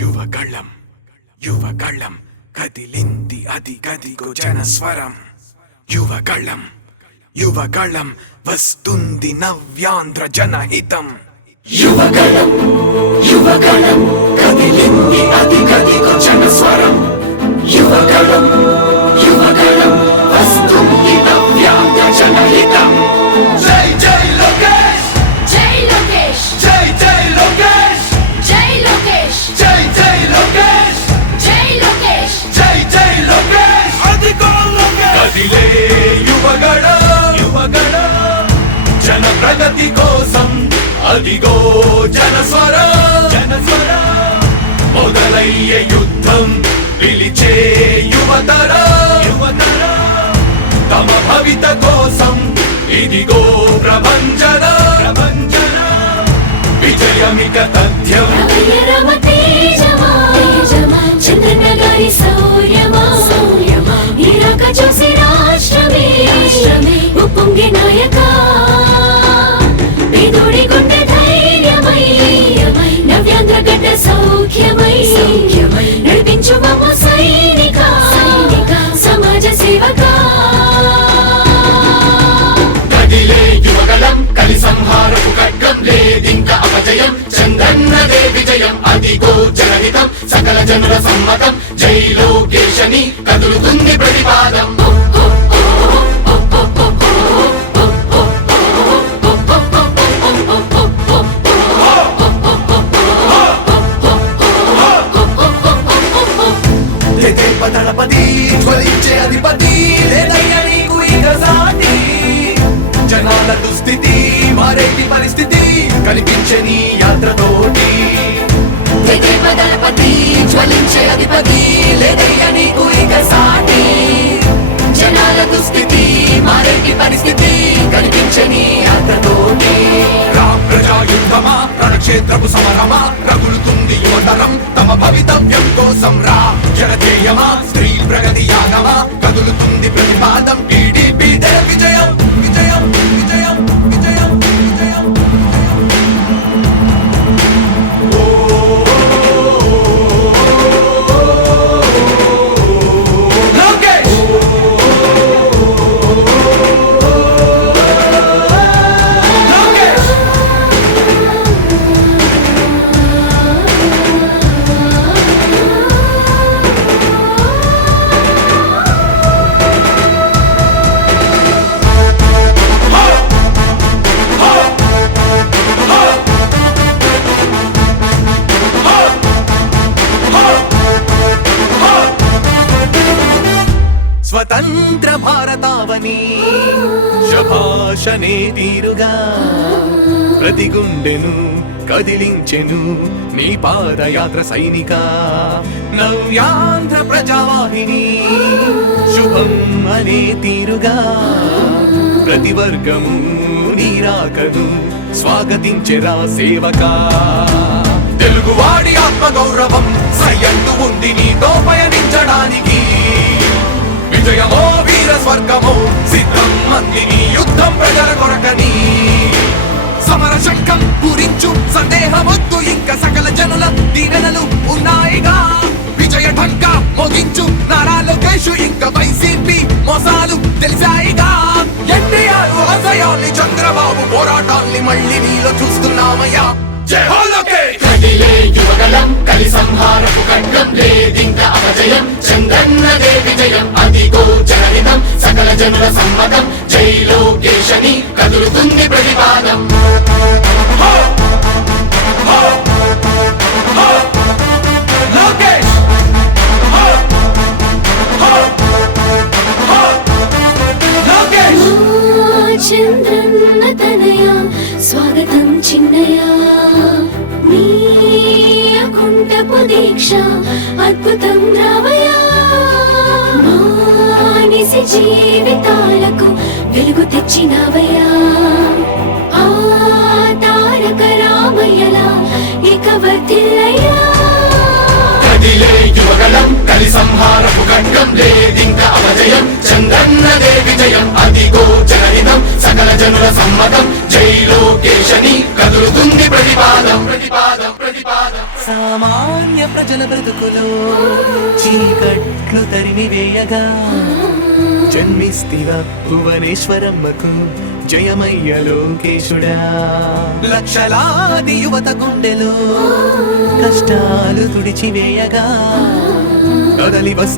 యువగళం యువగళం కదిలింది అది గదిగో జనస్వరం. యువగళం యువగళం వస్తుంది నవ్యాంధ్ర జనహితం. యువగళం యువగళం కదిలింది అది గదిగో జనస్వరం. యువగళం యువగళం వస్తుంది నవ్యాంధ్ర జనహితం. జై జై లోకేష్ జై లోకేష్ జై జై లోకేష్ జై లోకేష్ జై జై లోకేష్ జై లోకేష్ జై జై లోకేష్ అదిగో లోకేష్. కదిలే యువగళం యువగళం జన ప్రగతి కోసం అదిగో జనస్వరం జనస్వరం. మొదలయ్యే యుద్ధం పిలిచే యువతరం యువతరం. తమ భవిత కోసం ఇదిగో ప్రభంజనం ప్రభంజనం. విజయమిక తథ్యం రమ తేజమా చంద్రన్న గారి శౌర్యమా నీరాక చూసి రాష్ట్రమే ఉప్పొంగే నాయక పేదోడి గుండె ధైర్యమై నవ్యాంధ్ర గడ్డ సౌఖ్యమై నడిపించు మమ్ము సైనిక సమాజ సేవక. కదిలే యువగళం కలి సంహారపు ఖడ్గం లేదింక అపజయం. చంద్రన్నదే విజయం అదిగో జనహితం సకల జనుల సమ్మతం. జై లోకేశని కదులుతుంది ప్రతిపాదం. దళపతి జ్వలించే అధిపతి లేదయ్యా నీకు ఇక సాటి. జనాల దుస్థితి మారేటి పరిస్థితి కనిపించే నీ యాత్రతోటి. దళపతి జ్వలించే అధిపతి లేదయ్యా నీకు ఇక సాటి. జనాల దుస్థితి మారేటి పరిస్థితి కనిపించే నీ యాత్రతోటి. ప్రజాయుద్ధమా రణక్షేత్రపు సమరమా రగులుతుంది యువతరం తమ భవితవ్యం కోసం. రా జనజేయమా స్త్రీ ప్రగతి యాగమా కదులుతుంది ప్రతిపాదం. టీడీపీ దే విజయం విజయం విజయం విజయం విజయం. లోకేష్ స్వతంత్ర భారతావని శభాషనే తీరుగా ప్రతి గుండెను కదిలించెను నీ పాదయాత్ర సైనిక. నవ్యాంధ్ర ప్రజావాహిని శుభం అనే తీరుగా ప్రతి వర్గము నీరాకను స్వాగతించెరా సేవక. తెలుగువాడి ఆత్మగౌరవం సయ్యంటూ ఉంది నీతో పయనించడానికి. విజయమో వీర స్వర్గమో సిద్ధం మందిని యుద్ధం ప్రజల కొరకని. సమర శంఖం పూరించు సందేహమొద్దు ఇంక సకల జనుల దీవెనలు ఉన్నాయిగా. విజయ ఢంకా మోగించు నారా లోకేష్ ఇంక వైసీపీ మోసాలు తెలిసాయిగా. ఎన్టీఆర్ ఆశయాల్ని చంద్రబాబు పోరాటాల్ని మళ్ళీ నీలో చూస్తున్నామయ్యా. జై హో లోకేష్. కదిలే యువగళం కలి సంహారపు ఖడ్గం లేదింక అపజయం. చంద్రన్నదే విజయం అదిగో జనహితం సకల జనుల సమ్మతం. జై లోకేశని కదులుతుంది ప్రతిపాదం. లోకేష్ లోకేష్ చంద్రన్న తనయ స్వాగతం చిన్నయ నీ అకుంఠపు దీక్ష అద్భుతం రావయ. మానిసి జీవితాలకు వెలుగు తెచ్చినవయ్యా. ఆ తారక రామయ్యలా ఇక వర్ధిల్లయ్యా. కదిలే యువగళం కలి సంహారపు ఖడ్గం లేదింక అపజయం. చంద్రన్నదే విజయం అదిగో జనహితం సకల జనుల సమ్మతం. జై లోకేశని కదులుతుంది ప్రతిపాదం ప్రతిపాదం ప్రతిపాదం. సామాన్య ప్రజల బ్రతుకులో చీకట్లు తరిమి వేయగా జన్మిస్తివ భువనేశ్వరమ్మకు జయమయ్య లోకేశుడా. లక్షలాది యువత గుండెలో కష్టాలు తుడిచివేయగా కదలి వస్తు